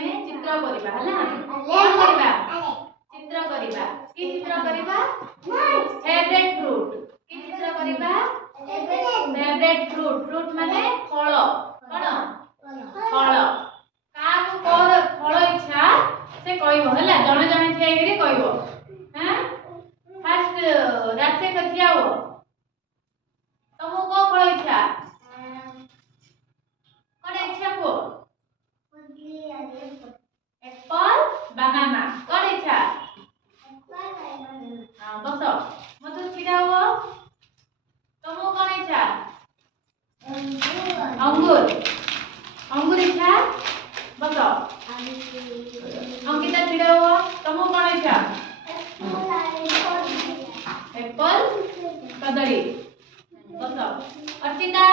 आमे चित्र करिबा हला कोन करिबा चित्र करिबा की चित्र करिबा फेवरेट फ्रूट की चित्र करिबा फेवरेट फ्रूट फ्रूट माने फल कोन फल का को कोर फल इच्छा से कहबो हला जणे जणे ठिया हेरी कहबो हैं फर्स्ट रासे कथिया हो तुमको को फल इच्छा कोन इच्छा को एप्पल बनाना कोन इच्छा हां बस मत छिड़ा हो तुमको कोन इच्छा अंगूर अंगूर इच्छा बस अंकिता छिड़ा हो तुमको कोन इच्छा एप्पल कदली बस अर्चिता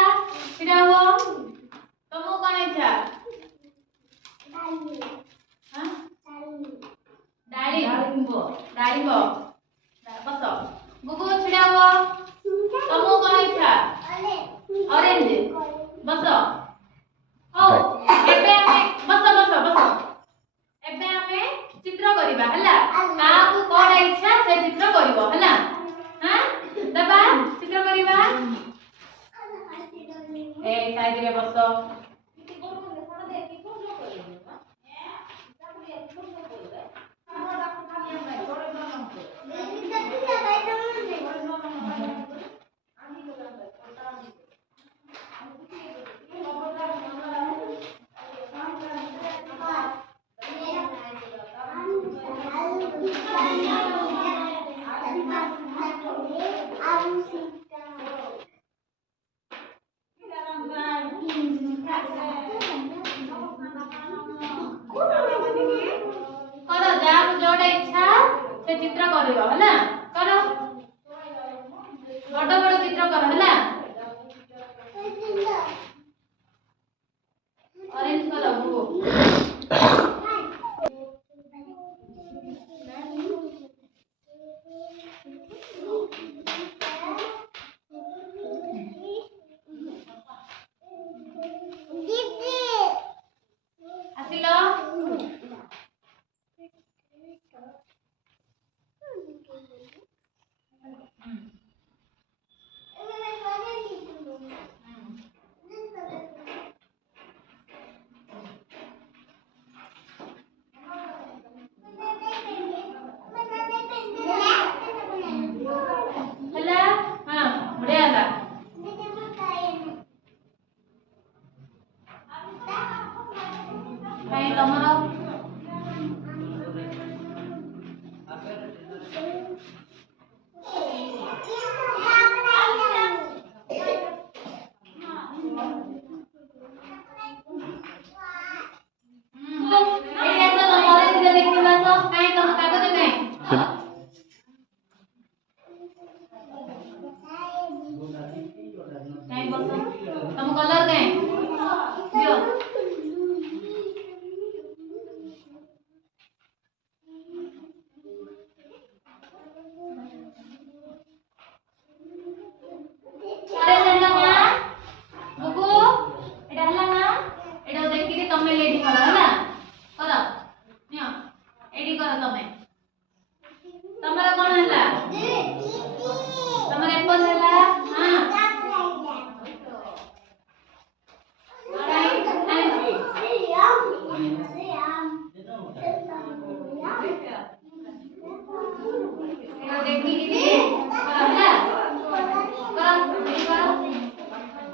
छिड़ा हो तुमको कोन इच्छा हां डाळिंब डाळिंब बस गुगु छिड़ा हो तुमको कोन इच्छा ऑरेंज बस हो एबे हमें बस एबे हमें चित्र करिबा हला का को कोन इच्छा से चित्र करिवो हला हां दबा चित्र करिबा ए साइड रे बस से चित्र करियो हला करो बड़ बड़ चित्र कर हला ऑरेंज कलर वो आसिलो तुम कलर गए दियो अरे चलना ना बुकु एटा हला ना एटा देखि के तमे लेडी करा हला करा नियो एडी करा तमे तमरा कोन हला तमरा एप्पल हला हां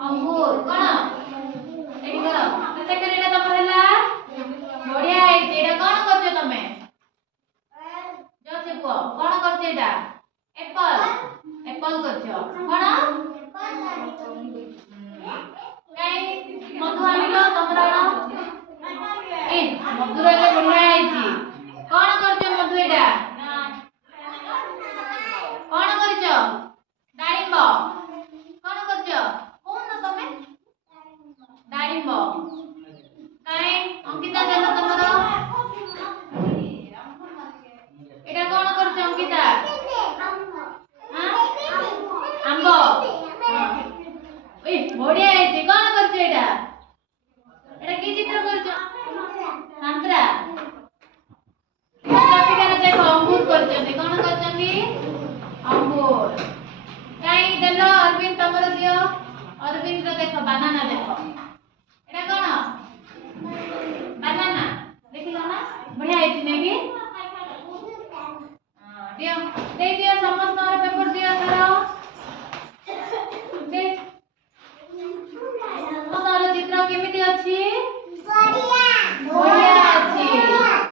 अंगूर कोन एडी करो सेकंड एटा तम हला बढ़िया है एटा कोन करछो तमे जो से को कोन करछो एटा एप्पल एप्पल करछो कोन काई मधु आनिलो तमरा ए मधु रे बढ़िया आइची कोन करछो मधु एटा कोन करछो डाळिंब कोन करछो कोन न तमे डाळिंब काई अंकिता देलो तमरो एटा कोन करछो अंकिता हां आंबो ओए बढ़िया आइची कोन करछो एटा की चित्र करछो संतरा ଚିତ୍ର ଦେଖ ବାନାନା ଦେଖ